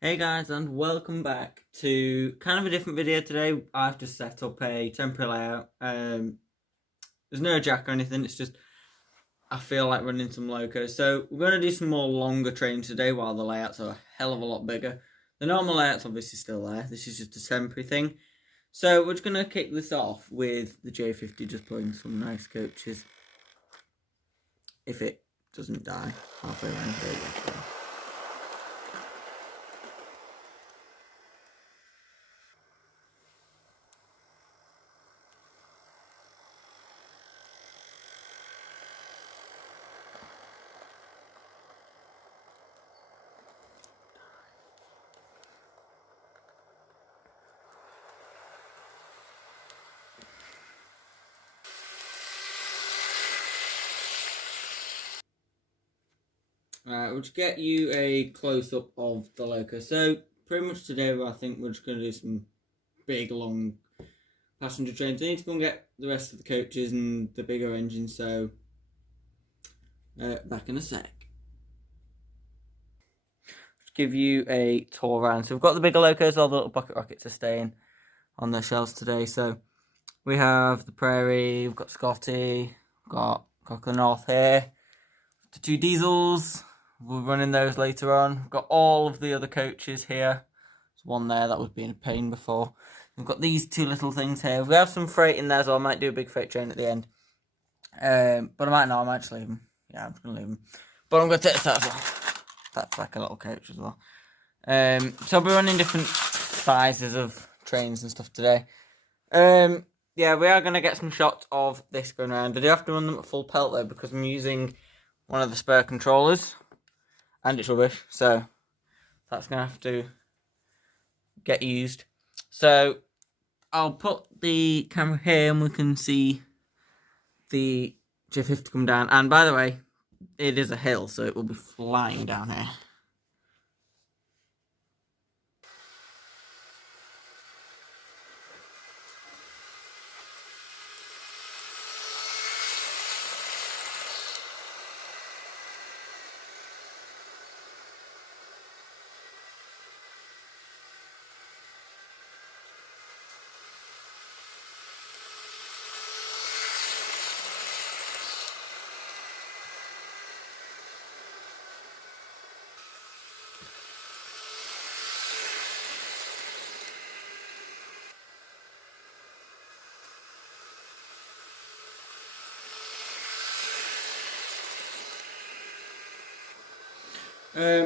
Hey guys, and welcome back to kind of a different video today. I've just set up a temporary layout. There's no jack or anything, it's just I feel like running some locos. So we're going to do some more longer trains today while the layouts are a hell of a lot bigger. The normal layout's obviously still there, this is just a temporary thing. So we're just going to kick this off with the J50 just putting some nice coaches. If it doesn't die halfway around here. Alright, we'll just get you a close-up of the loco. So, pretty much today I think we're just going to do some big, long passenger trains. I need to go and get the rest of the coaches and the bigger engines, so back in a sec. Just give you a tour around. So we've got the bigger locos, all the little pocket rockets are staying on their shelves today. So we have the Prairie, we've got Scotty, we've got Cocker North here, the two diesels. We're running those later on. We've got all of the other coaches here. There's one there that was being a pain before. We've got these two little things here. We have some freight in there, so I might do a big freight train at the end. But I might not. I might just leave them. Yeah, I'm just going to leave them. But I'm going to take this out as well. That's like a little coach as well. So I'll be running different sizes of trains and stuff today. Yeah, we are going to get some shots of this going around. I do have to run them at full pelt though, because I'm using one of the spare controllers. And it's rubbish, so that's going to have to get used. So I'll put the camera here and we can see the J50 come down. And by the way, it is a hill, so it will be flying down here.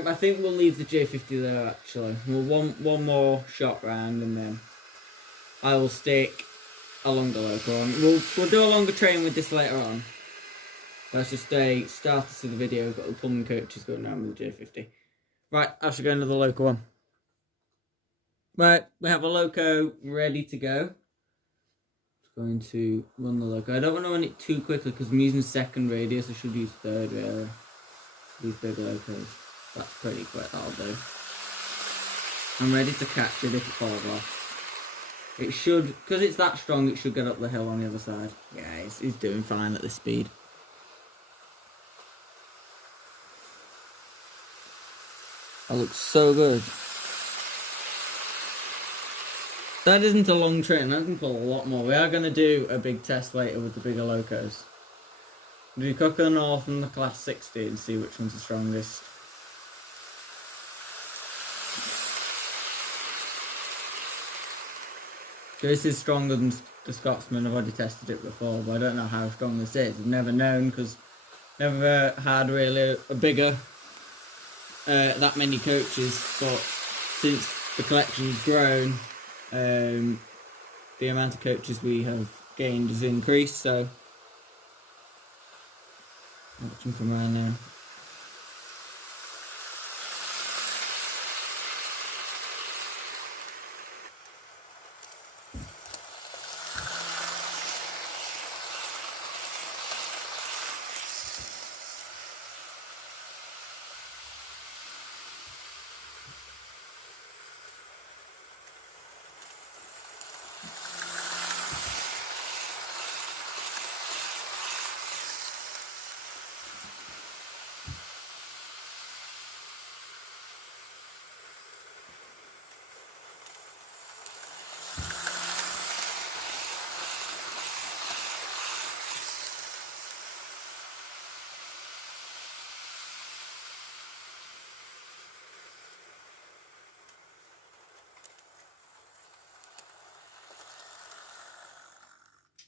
I think we'll leave the J50 there actually. We'll one more shot round and then I will stick a longer loco on. We'll do a longer train with this later on. Let's just start to see the video. We've got the Pullman coaches going down with the J50. Right, I should go into the loco one. Right, we have a loco ready to go. Just going to run the loco. I don't want to run it too quickly because I'm using second radius. I should use third really. These big locos. That's pretty quick, that'll do. I'm ready to catch it if it falls off. It should, because it's that strong, it should get up the hill on the other side. Yeah, he's doing fine at this speed. That looks so good. That isn't a long train, that can pull a lot more. We are going to do a big test later with the bigger locos. We'll do Cocker North and the Class 60 and see which one's the strongest. This is stronger than the Scotsman. I've already tested it before, but I don't know how strong this is. I've never known because never had really a bigger, that many coaches. But since the collection's grown, the amount of coaches we have gained has increased. So watch them come around now.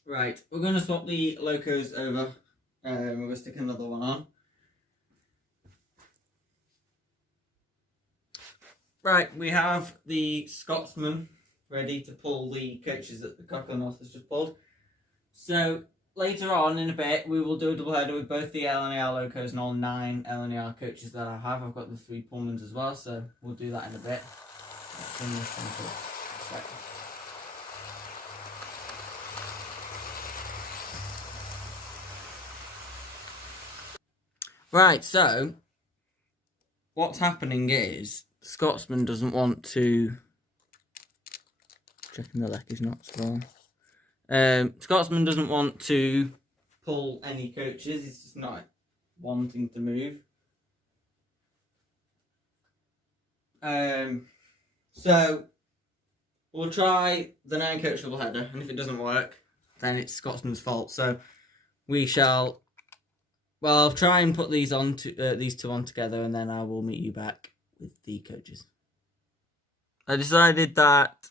Right, we're going to swap the locos over. We're going to stick another one on. Right, we have the Scotsman ready to pull the coaches that the Cockle North has just pulled. So later on in a bit, we will do a double header with both the LNAR locos and all 9 LNAR coaches that I have. I've got the 3 Pullmans as well, so we'll do that in a bit. Right, so what's happening is the Scotsman doesn't want to. Checking the leck is not small. Scotsman doesn't want to pull any coaches. He's just not wanting to move. So we'll try the 9 coach double header, and if it doesn't work, then it's Scotsman's fault. So we shall. Well, I'll try and put these on to these 2 on together, and then I will meet you back with the coaches. I decided that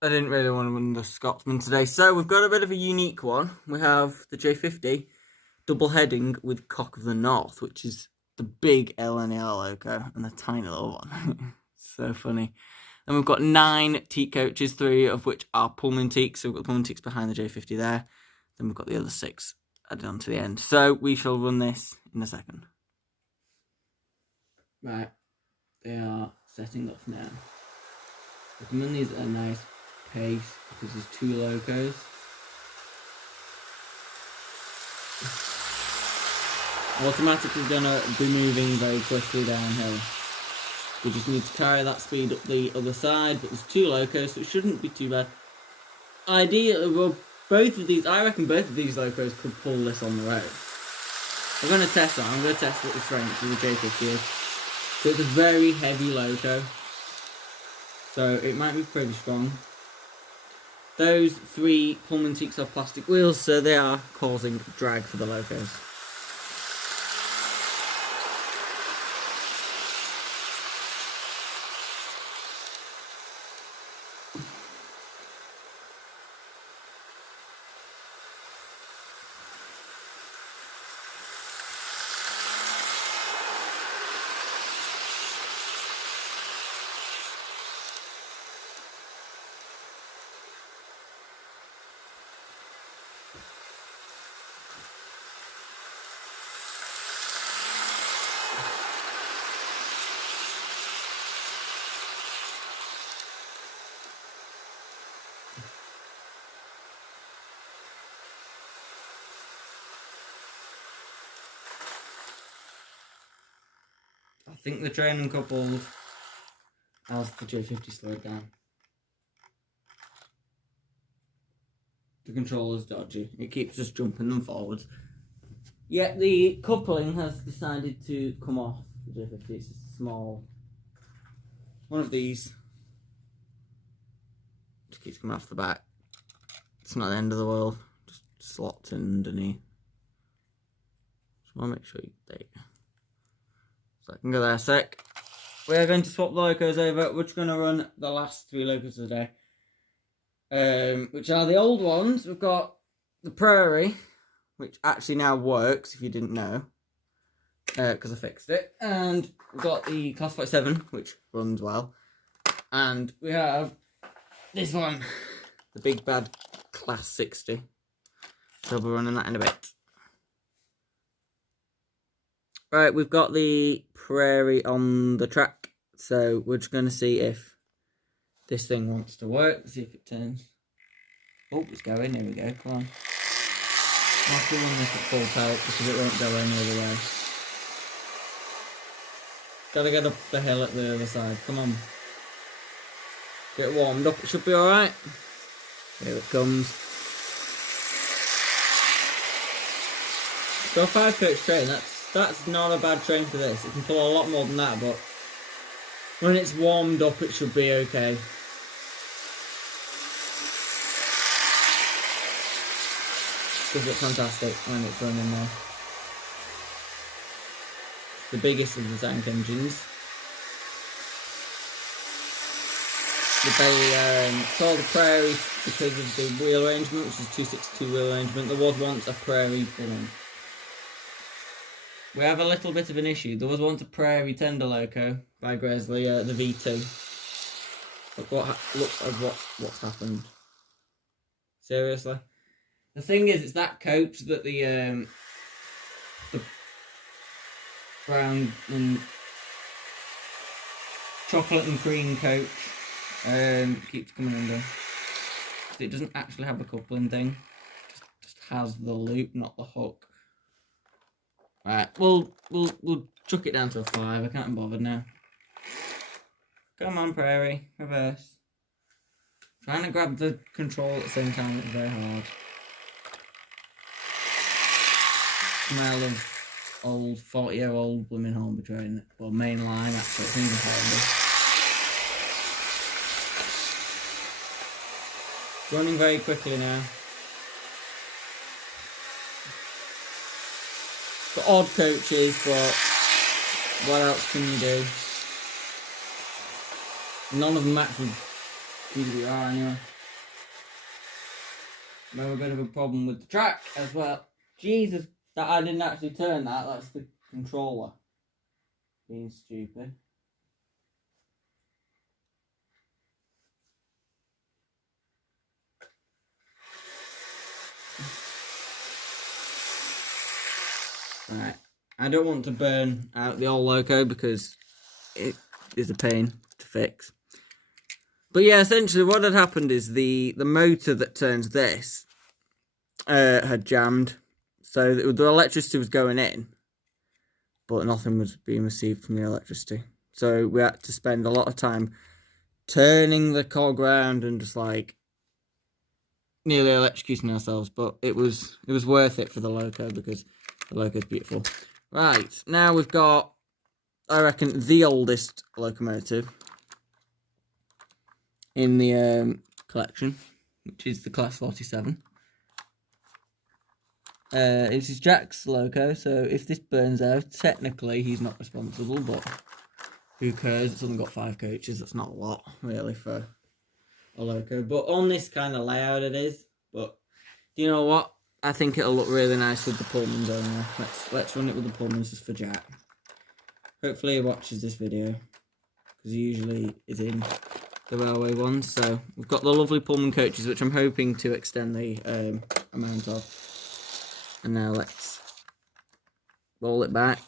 I didn't really want to run the Scotsman today, so we've got a bit of a unique one. We have the J50 double heading with Cock of the North, which is the big LNAR loco and the tiny little one. So funny. And we've got 9 teak coaches, 3 of which are Pullman teaks. So we've got Pullman teaks behind the J50 there. Then we've got the other 6 added on to the end. So we shall run this in a second. Right, they are setting off now. We can run these at a nice pace because there's 2 locos. Automatically gonna be moving very quickly downhill. We just need to carry that speed up the other side, but there's 2 locos, so it shouldn't be too bad. Ideally, well, I reckon both of these locos could pull this on the road. We're going to test that. I'm going to test what the strength of the J50 is. So it's a very heavy loco, so it might be pretty strong. Those 3 Pullman teaks are plastic wheels, so they are causing drag for the locos. I think the training coupled as the J50 slowed down. The controller's dodgy. It keeps just jumping them forwards. Yet the coupling has decided to come off the J50. It's a small one of these. Just keeps coming off the back. It's not the end of the world. Just slots in underneath. Just want to make sure you there. So I can go there a sec. We are going to swap the locos over. We're just going to run the last 3 locos of the day. Which are the old ones. We've got the Prairie, which actually now works, if you didn't know. Because I fixed it. And we've got the Class 47, which runs well. And we have this one, the big bad Class 60. So we'll be running that in a bit. Right, we've got the Prairie on the track, so we're just going to see if this thing wants to work, see if it turns. Oh, it's going, here we go, come on. I'll have to run this at full tilt because it won't go any other way. Gotta get up the hill at the other side, come on. Get warmed up, it should be alright. Here it comes. So a 5-coach train, that's not a bad train for this. It can pull a lot more than that, but when it's warmed up, it should be okay. Does look fantastic when it's running there. The biggest of the tank engines. called the Prairie because of the wheel arrangement, which is 262 wheel arrangement. There was once a Prairie Pullman. We have a little bit of an issue. There was once a Prairie Tender Loco by Gresley, the V2. Look at what's happened. Seriously. The thing is, it's that coach that the brown and chocolate and cream coach keeps coming under. It doesn't actually have a coupling thing. It just has the loop, not the hook. Right, we'll chuck it down to a 5. I can't be bothered now. Come on, Prairie, reverse. Trying to grab the control at the same time, it's very hard. Smell of old 40-year-old blooming Hornby train. Well, main line actually, it's even Hornby. Running very quickly now. Got odd coaches, but what else can you do? None of them match with PWR anyway. We have a bit of a problem with the track as well. Jesus, that I didn't actually turn that. That's the controller being stupid. Right, I don't want to burn out the old loco because it is a pain to fix. But yeah, essentially what had happened is the motor that turns this had jammed. So the electricity was going in, but nothing was being received from the electricity. So we had to spend a lot of time turning the cog round and just like nearly electrocuting ourselves. But it was worth it for the loco because the loco's beautiful. Right, now we've got, I reckon, the oldest locomotive in the collection, which is the Class 47. This is Jack's loco, so if this burns out, technically he's not responsible, but who cares? It's only got 5 coaches. That's not a lot, really, for a loco. But on this kind of layout it is. But you know what? I think it'll look really nice with the Pullmans on there. Let's run it with the Pullmans just for Jack. Hopefully he watches this video, because he usually is in the railway ones. So we've got the lovely Pullman coaches, which I'm hoping to extend the amount of. And now let's roll it back.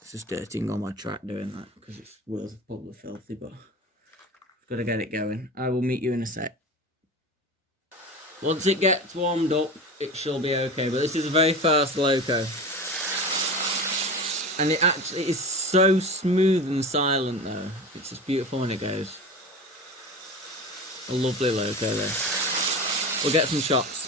It's just dirtying on my track doing that, because its wheels are probably filthy, but I've got to get it going. I will meet you in a sec. Once it gets warmed up, it shall be okay. But this is a very fast loco. And it actually is so smooth and silent though. It's just beautiful when it goes. A lovely loco this. We'll get some shots.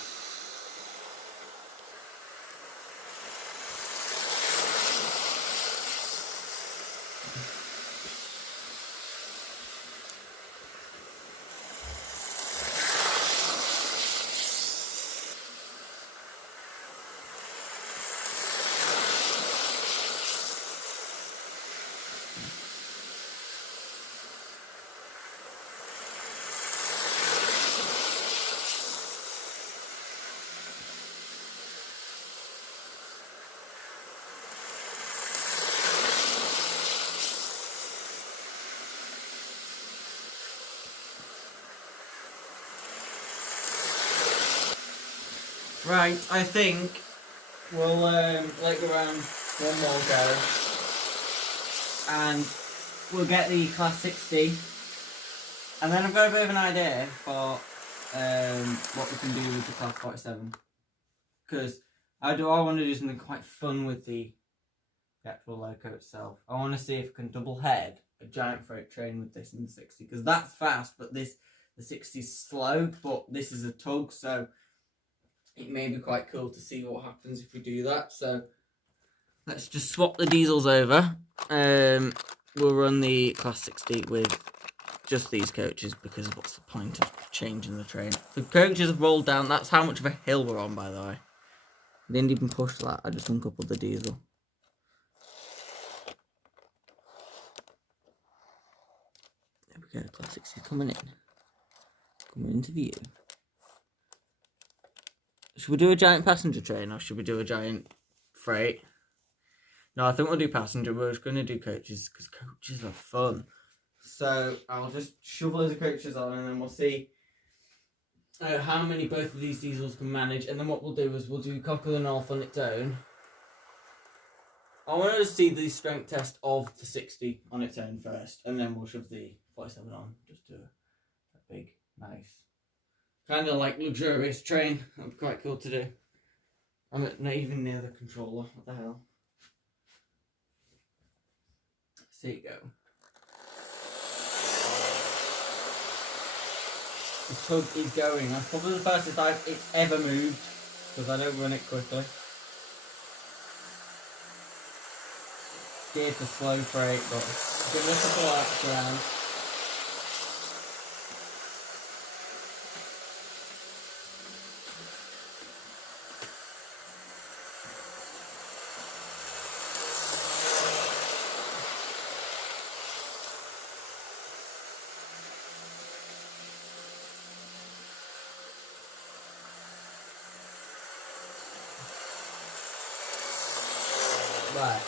Right, I think we'll let go around one more go, and we'll get the Class 60, and then I've got a bit of an idea for what we can do with the Class 47, because I want to do something quite fun with the actual loco itself. I want to see if I can double head a giant freight train with this in the 60, because that's fast, but the 60's slow, but this is a tug, so it may be quite cool to see what happens if we do that. So let's just swap the diesels over. We'll run the Class 60 with just these coaches, because what's the point of changing the train? The coaches have rolled down. That's how much of a hill we're on, by the way. I didn't even push that. I just uncoupled the diesel. There we go. Class 60 coming in. coming into view. Should we do a giant passenger train or should we do a giant freight? No, I think we'll do passenger. We're just going to do coaches because coaches are fun. So I'll just shove loads of coaches on and then we'll see how many both of these diesels can manage. And then what we'll do is we'll do Cock of the North on its own. I want to see the strength test of the 60 on its own first. And then we'll shove the 47 on. Just do a big, nice, kind of like luxurious train. That would be quite cool to do. I'm not even near the controller. What the hell? There you go. The tug is going. That's probably the fastest it's ever moved because I don't run it quickly. Geared for slow freight, but give it a couple of laps around. Right.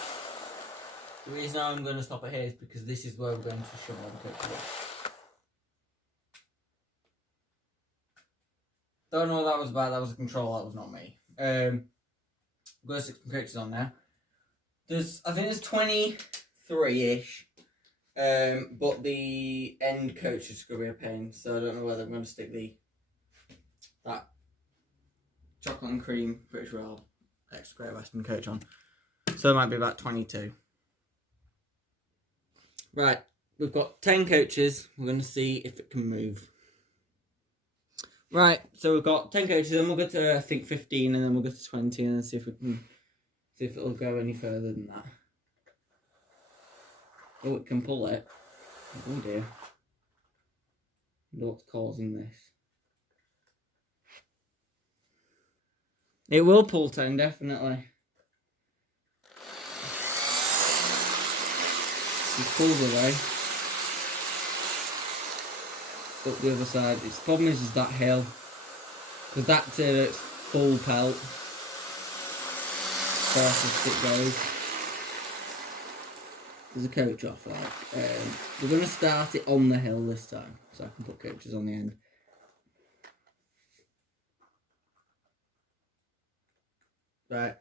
The reason I'm going to stop it here is because this is where we're going to shove all the coaches up. Don't know what that was about. That was a control. That was not me. I've got 16 coaches on now. I think there's 23-ish. But the end coach is going to be a pain. So I don't know whether I'm going to stick that chocolate and cream British Rail extra Great Western coach on. So it might be about 22. Right, we've got 10 coaches. We're going to see if it can move. Right, so we've got 10 coaches, and we'll go to, I think, 15, and then we'll go to 20, and then see if it'll go any further than that. Oh, it can pull it. Oh dear. What's causing this? It will pull 10, definitely. It pulls away. Up the other side. The problem is that hill. Because that's its full pelt. Fastest it goes. There's a coach off like. We're going to start it on the hill this time. So I can put coaches on the end. Right.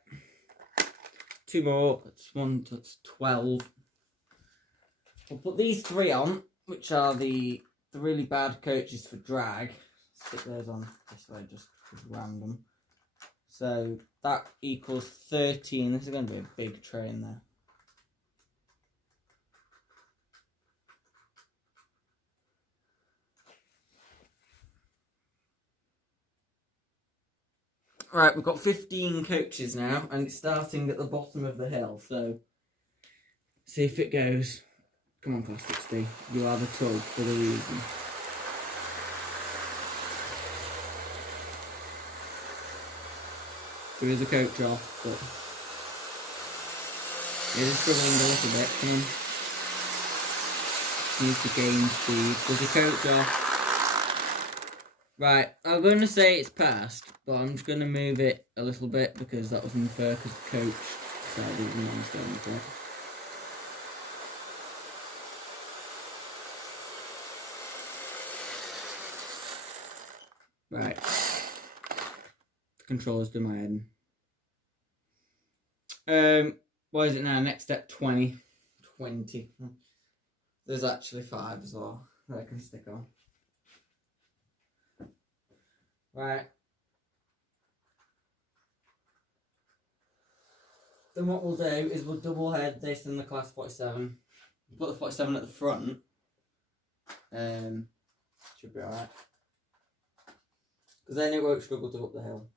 2 more. That's 12. We'll put these 3 on, which are the really bad coaches for drag. Stick those on this way, just random. So that equals 13. This is going to be a big train there. Right, we've got 15 coaches now, and it's starting at the bottom of the hill. So see if it goes. Come on, Class 60. You are the tug for the reason. There is a coach off, but it is struggling a little bit. Come on. Needs to gain speed. There's a coach off. Right, I'm going to say it's passed, but I'm just going to move it a little bit because that was unfair because the coach decided it didn't want to stay on the track. Right. The controller's done my head. What is it now? Next step 20. 20. There's actually 5 as well that I can stick on. Right. Then what we'll do is we'll double head this in the Class 47. Put the 47 at the front. Should be alright. Because then it won't struggle to go up the hill.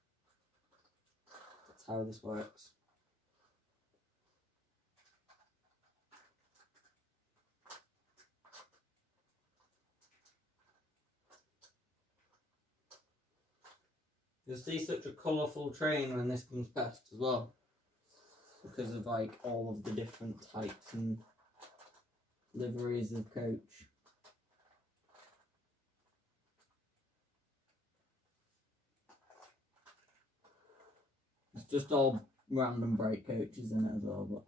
That's how this works. You'll see such a colourful train when this comes past as well. Because of like all of the different types and liveries of coach. It's just all random brake coaches in it as well, but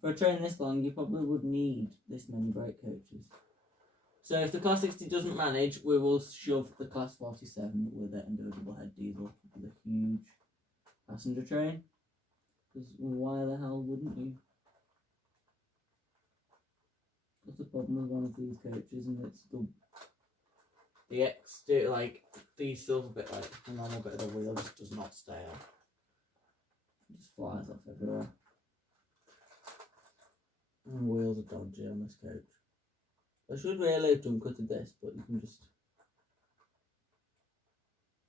for a train this long, you probably would need this many brake coaches. So if the Class 60 doesn't manage, we will shove the Class 47 with it and do a double head diesel with a huge passenger train. Because why the hell wouldn't you? What's the problem with one of these coaches? And it's the exterior, like the silver bit, like the normal bit of the wheel, just does not stay on. It just flies off everywhere. And the wheels are dodgy on this coach. I should really have jump cutted this, but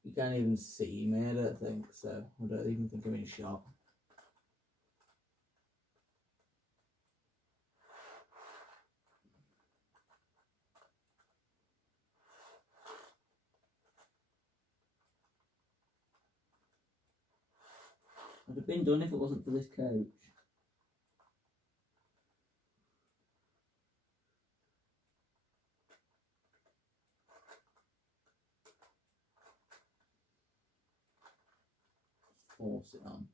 you can't even see me, I don't think, so I don't even think I'm in shot. I'd have been done if it wasn't for this coach. Force it on.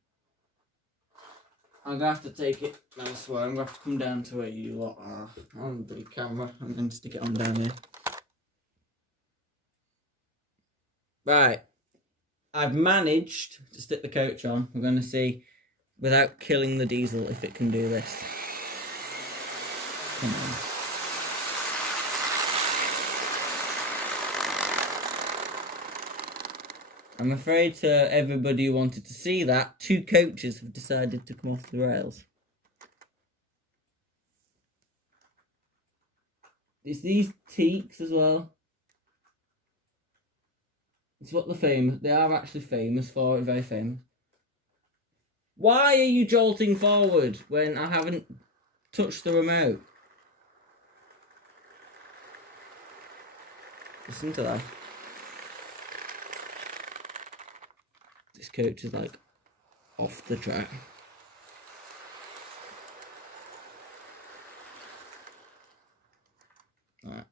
I'm going to have to take it elsewhere. I'm going to have to come down to where you lot are on the camera. I'm going to stick it on down here. Right. I've managed to stick the coach on. We're going to see, without killing the diesel, if it can do this. Come on. I'm afraid to everybody who wanted to see that, 2 coaches have decided to come off the rails. It's these teaks as well. It's what they're famous. They are actually famous for it, very famous. Why are you jolting forward when I haven't touched the remote? Listen to that. This coach is like off the track. Alright,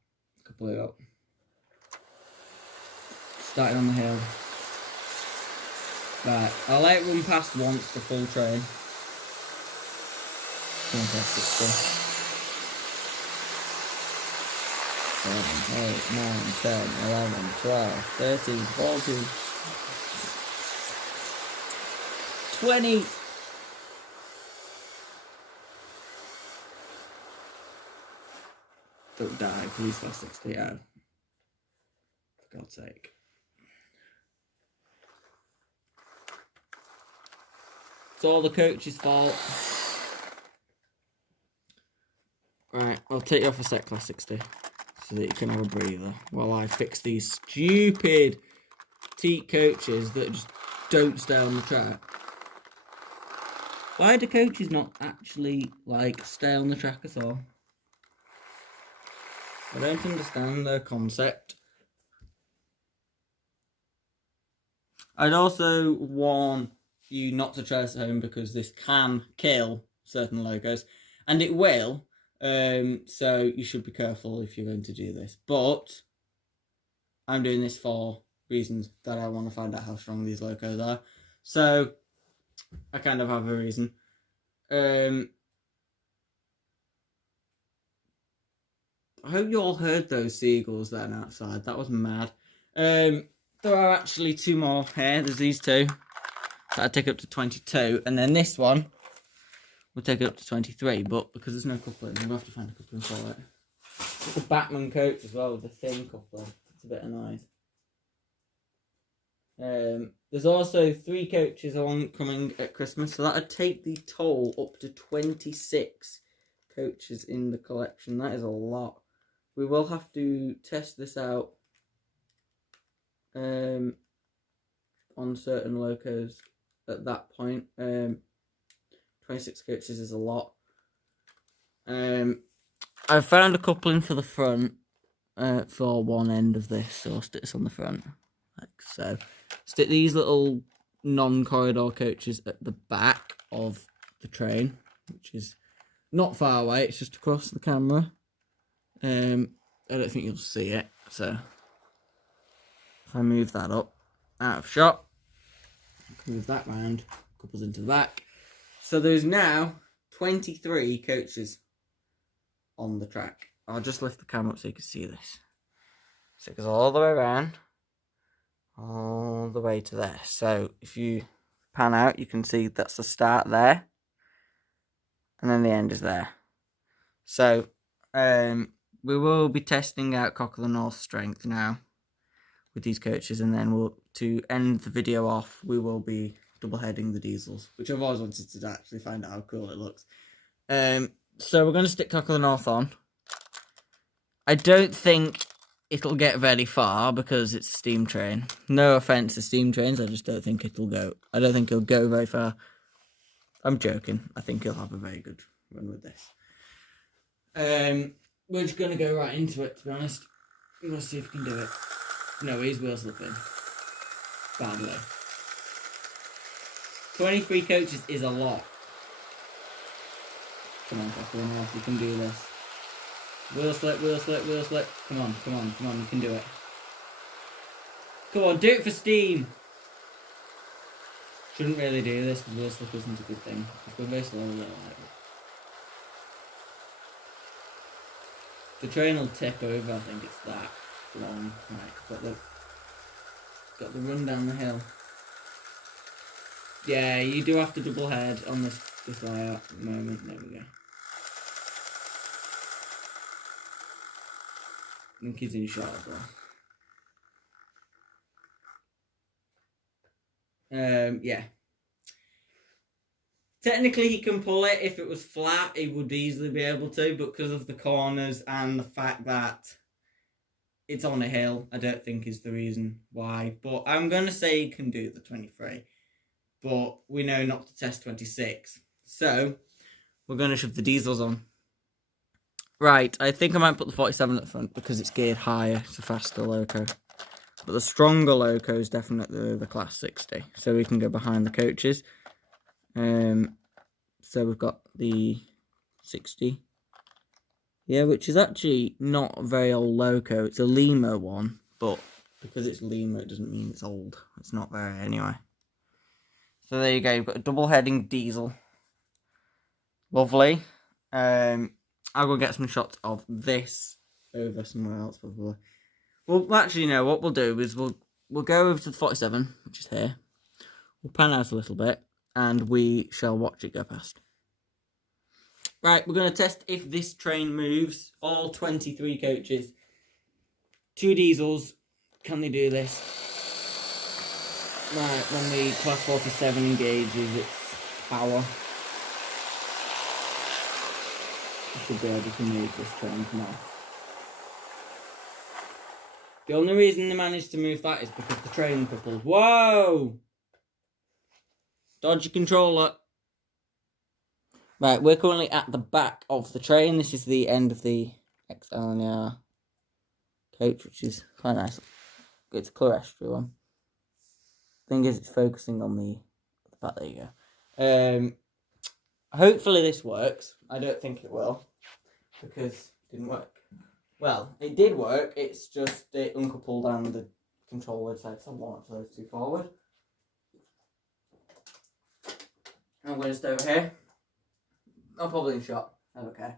couple it up. Starting on the hill. Right, I'll let it run past once the full train. Come on, past 60. 7, 8, 9, 10, 11, 12, 13, 14, 20. Don't die, please, Class 60 out. For God's sake. It's all the coach's fault. Right, I'll take you off a sec, Class 60, so that you can have a breather while I fix these stupid teak coaches that just don't stay on the track. Why do coaches not actually, like, stay on the track at all? I don't understand their concept. I'd also warn you not to try this at home because this can kill certain logos, and it will, so you should be careful if you're going to do this. But I'm doing this for reasons that I want to find out how strong these locos are. So I kind of have a reason. I hope you all heard those seagulls then outside. That was mad. There are actually 2 more here. There's these 2. That'll take up to 22. And then this one will take it up to 23. But because there's no coupling, we'll have to find a coupling for it. It's a Batman coach as well with a thin coupling. It's a bit annoying. There's also 3 coaches coming at Christmas, so that'd take the total up to 26 coaches in the collection. That is a lot. We will have to test this out on certain locos at that point. 26 coaches is a lot. I've found a coupling for the front for one end of this, so I'll stick this on the front. Like so. Stick these little non-corridor coaches at the back of the train, which is not far away, it's just across the camera. I don't think you'll see it, so if I move that up out of shot, Move that round, couples into the back. So there's now 23 coaches on the track. I'll just lift the camera up so you can see this. So it goes all the way around, all the way to there. So if you pan out, you can see that's the start there, and then the end is there. So we will be testing out Cock of the North strength now with these coaches, and then to end the video off, we will be double heading the diesels, which I've always wanted to actually find out how cool it looks. So we're going to stick Cock of the North on. I don't think it'll get very far because it's a steam train. No offense to steam trains, I just don't think it'll go. I don't think it'll go very far. I'm joking. I think he'll have a very good run with this. We're just going to go right into it, to be honest. We'll see if we can do it. No, he's wheel slipping. Badly. 23 coaches is a lot. Come on, Cock of the North, you can do this. Wheel slip, wheel slip, wheel slip. Come on, come on, come on, you can do it. Come on, do it for steam. Shouldn't really do this because wheel slip isn't a good thing. If we're very slow, a little bit. The train will tip over, I think it's that long. Right, got the run down the hill. Yeah, you do have to double head on this layout at the moment. There we go. I think he's in shot as well. Yeah. Technically he can pull it. If it was flat, he would easily be able to, but because of the corners and the fact that it's on a hill, I don't think is the reason why. But I'm going to say he can do the 23. But we know not to test 26. So, we're going to shove the diesels on. Right, I think I might put the 47 at the front because it's geared higher. It's a faster loco. But the stronger loco is definitely the Class 60. So we can go behind the coaches. So we've got the 60. Yeah, which is actually not a very old loco. It's a Lima one. But because it's Lima, it doesn't mean it's old. It's not very anyway. So there you go. You've got a double heading diesel. Lovely. I'll go get some shots of this over somewhere else probably. Well, actually, no. What we'll do is we'll go over to the 47, which is here. We'll pan out a little bit, and we shall watch it go past. Right, we're going to test if this train moves. All 23 coaches. 2 diesels. Can they do this? Right, when the Class 47 engages its power. Should be able to move this train now. The only reason they managed to move that is because the train coupled. Whoa! Dodgy controller. Right, we're currently at the back of the train. This is the end of the XLNR coach, which is quite nice. It's a Chlorestria one. Thing is, it's focusing on the back. There you go. Hopefully this works. I don't think it will, because it didn't work. Well, it did work, it's just it uncoupled and the controller decided to launch those 2 forward. I'm going to stay over here. I'm probably in shot. Okay.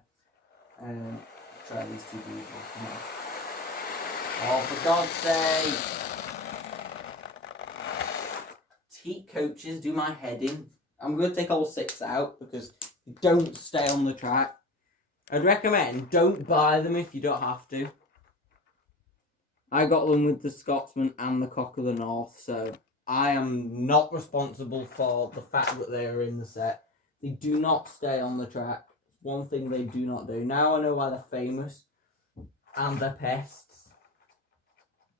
Try these 2 people. Oh, for God's sake! Teat coaches do my head in. I'm going to take all 6 out because they don't stay on the track. I'd recommend don't buy them if you don't have to. I got them with the Scotsman and the Cock of the North, so I am not responsible for the fact that they are in the set. They do not stay on the track. One thing they do not do. Now I know why they're famous. And they're pests.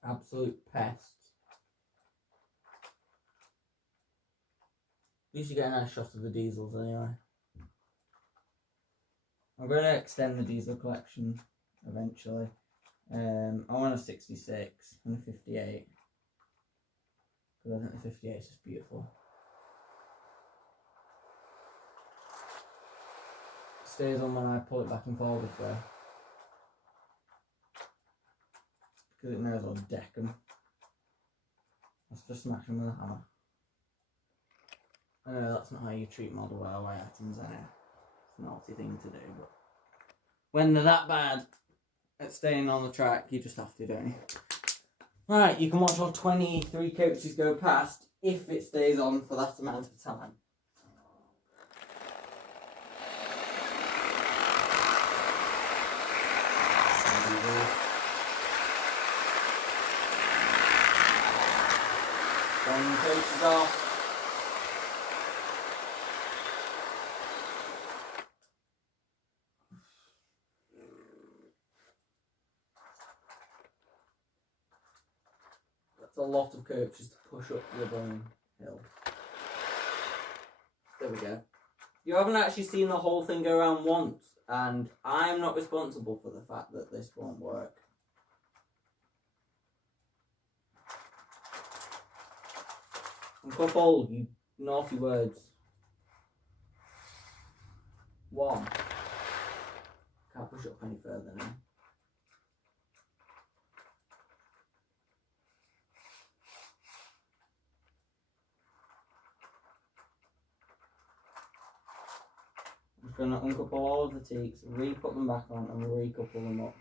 Absolute pests. At least you get a nice shot of the diesels anyway. I'm going to extend the diesel collection eventually. I want a 66 and a 58. Because I think the 58 is just beautiful. It stays on when I pull it back and forward though. Because it knows I'll deck them. Let's just smash them with a hammer. I know that's not how you treat model railway items, I know. It's a naughty thing to do, but when they're that bad at staying on the track, you just have to, don't you? Right, you can watch all 23 coaches go past if it stays on for that amount of time. One coach is off. That's a lot of coaches to push up the burning hill. There we go. You haven't actually seen the whole thing go around once, and I'm not responsible for the fact that this won't work. Uncle old, you naughty words. 1. Can't push it up any further now. I'm just going to uncouple all of the teaks, re-put them back on, and recouple them up.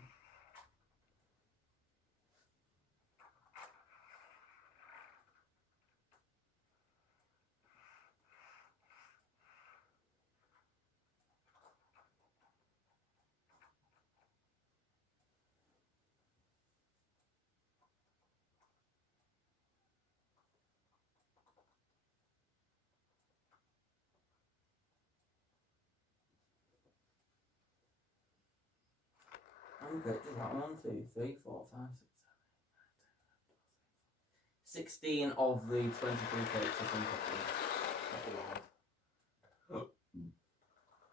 Okay, just that 1, 2, 3, 4, 5, 6, 7, 8, 9, 10, 11, 12, 16 of the 23 coats have been coupled.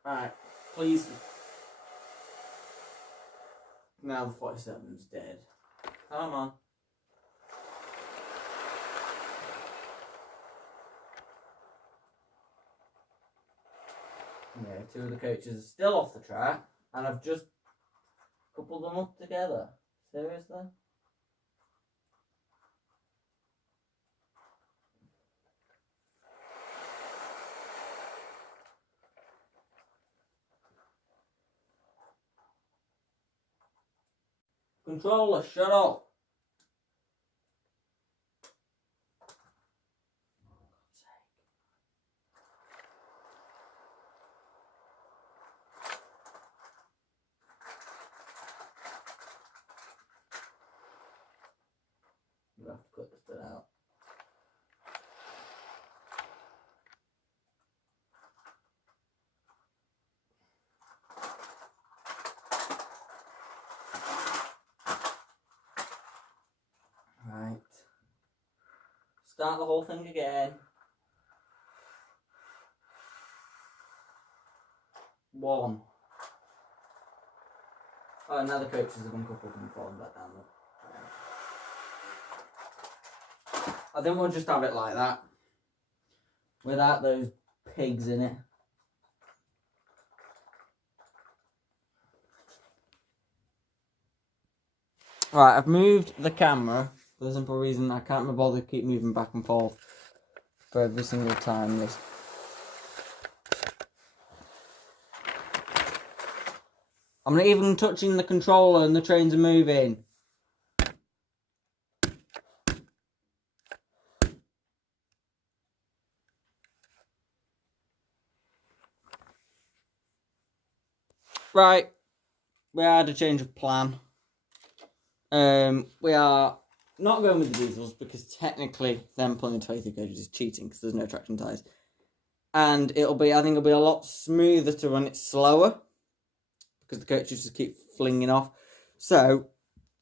Right, please. Now the 47's dead. Come on. Yeah, 2 of the coaches are still off the track, and I've just coupled them up together. Seriously? Controller, shut up! You have to cut this bit out. Right. Start the whole thing again. 1. Oh, now the coaches have uncoupled and fallen back down. I think we'll just have it like that, without those pigs in it. Right, I've moved the camera for the simple reason I can't be bothered to keep moving back and forth for every single time this. I'm not even touching the controller and the trains are moving. Right, we had a change of plan. We are not going with the diesels because technically them pulling 23 coaches is cheating because there's no traction tyres. And I think it'll be a lot smoother to run it slower because the coaches just keep flinging off. So,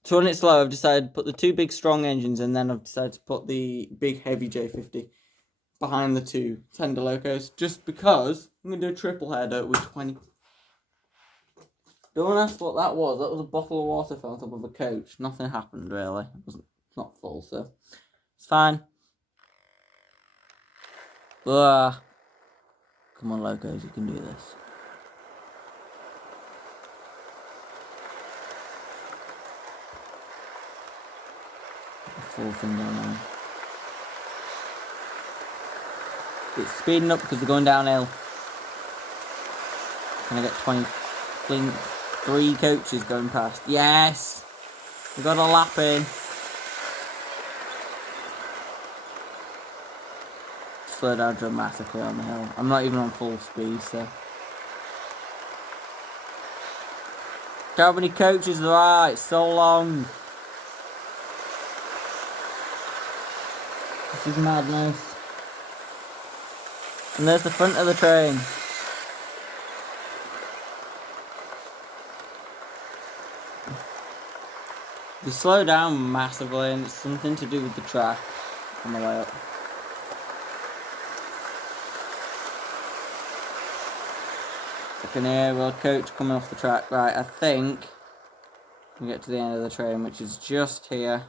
to run it slow, I've decided to put the 2 big strong engines and then I've decided to put the big heavy J50 behind the 2 tender locos just because I'm going to do a triple header with 20. Don't ask what that was. That was a bottle of water fell on top of a coach. Nothing happened really. It's not full, so it's fine. Come on, locos, you can do this. Full thing down there. It's speeding up because we're going downhill. Can I get 23 coaches going past? Yes! We got a lap in. Slow down dramatically on the hill. I'm not even on full speed, so. How many coaches there are? It's so long. This is madness. And there's the front of the train. They slow down massively, and it's something to do with the track on the way up. I can hear a coach coming off the track. Right, I think we get to the end of the train, which is just here.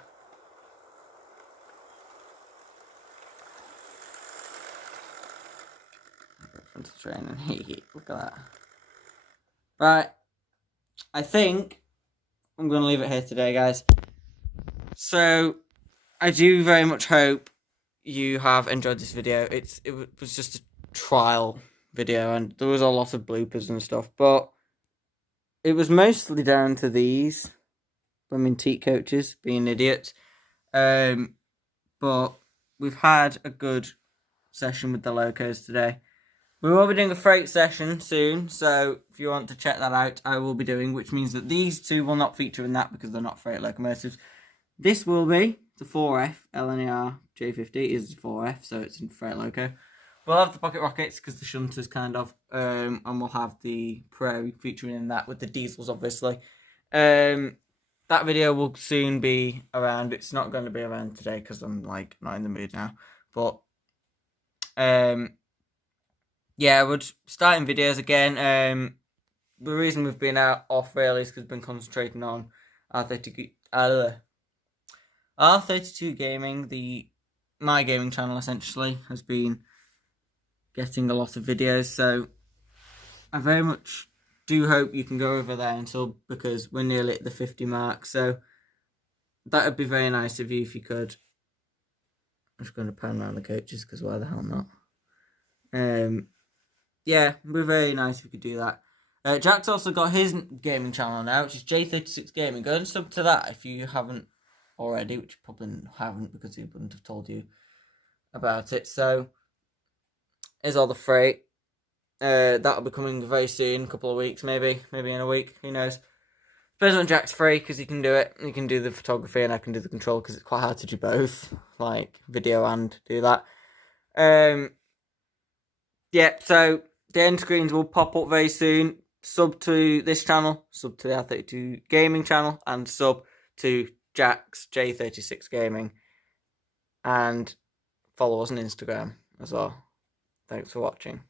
Front of the train, and look at that. Right, I think I'm going to leave it here today, guys. So, I do very much hope you have enjoyed this video. It was just a trial video, and there was a lot of bloopers and stuff, but it was mostly down to these teat coaches being idiots. But we've had a good session with the locos today. We will be doing a freight session soon, so if you want to check that out, I will be doing, which means that these two will not feature in that because they're not freight locomotives. This will be the 4F, LNER J50 is 4F, so it's in freight loco. We'll have the pocket rockets because the shunters kind of, and we'll have the Prairie featuring in that with the diesels, obviously. That video will soon be around. It's not going to be around today because I'm like not in the mood now, but yeah, we're starting videos again. The reason we've been off really is because we've been concentrating on R32 Gaming, my gaming channel essentially, has been getting a lot of videos, so I very much do hope you can go over there and sub because we're nearly at the 50 mark, so that would be very nice of you if you could. I'm just going to pan around the coaches because why the hell not? Yeah, it would be very nice if you could do that. Jack's also got his gaming channel now, which is J36 Gaming. Go and sub to that if you haven't already, which you probably haven't because he wouldn't have told you about it. So, here's all the freight. That'll be coming very soon, a couple of weeks, maybe in a week, who knows. Depends on Jack's free because he can do it. He can do the photography and I can do the control because it's quite hard to do both, like video and do that. Yeah, so the end screens will pop up very soon. Sub to this channel, sub to the R32 Gaming channel, and sub to Jack's J36 Gaming. And follow us on Instagram as well. Thanks for watching.